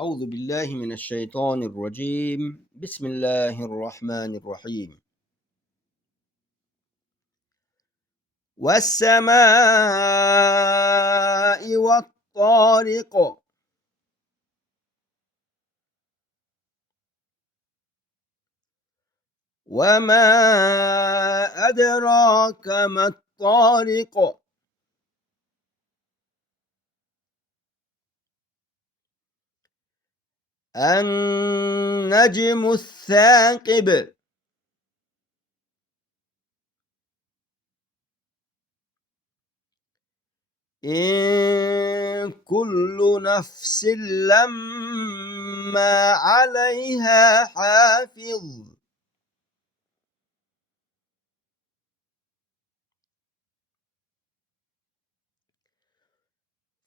أعوذ بالله من الشيطان الرجيم. بسم الله الرحمن الرحيم. والسماء والطارق وما أدراك ما الطارق النجم الثاقب إن كل نفس لما عليها حافظ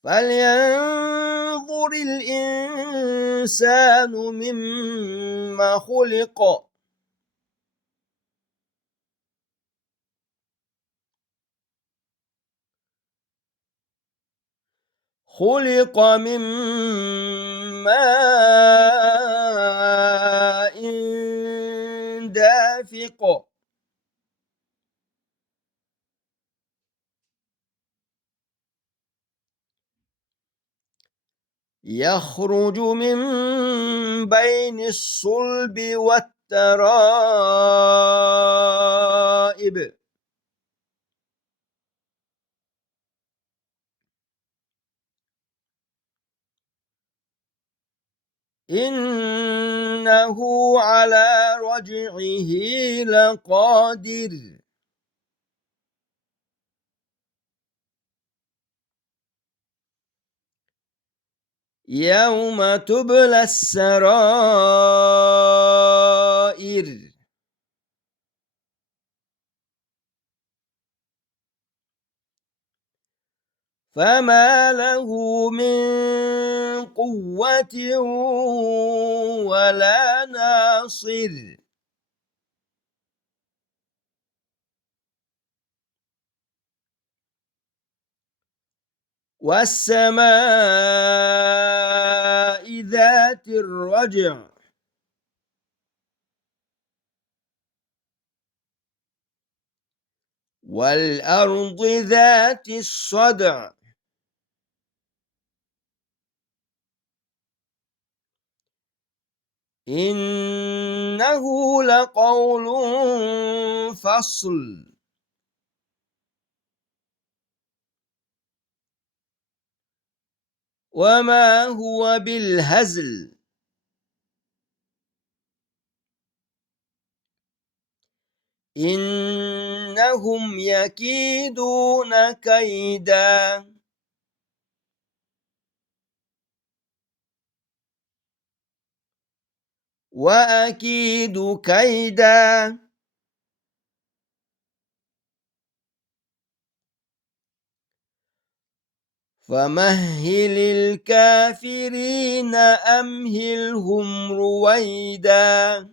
فلينظر الإنسان مما خلق خلق من ماء دافق يخرج من بين الصلب والترائب إنه على رجعه لقادر يوم تبلى السرائر فما له من قوة ولا ناصر والسماء ذات الرجع والأرض ذات الصدع إنه لقول فصل وما هو بالهزل إنهم يكيدون كيدا وأكيد كيدا فمهل الكافرين أمهلهم رويدا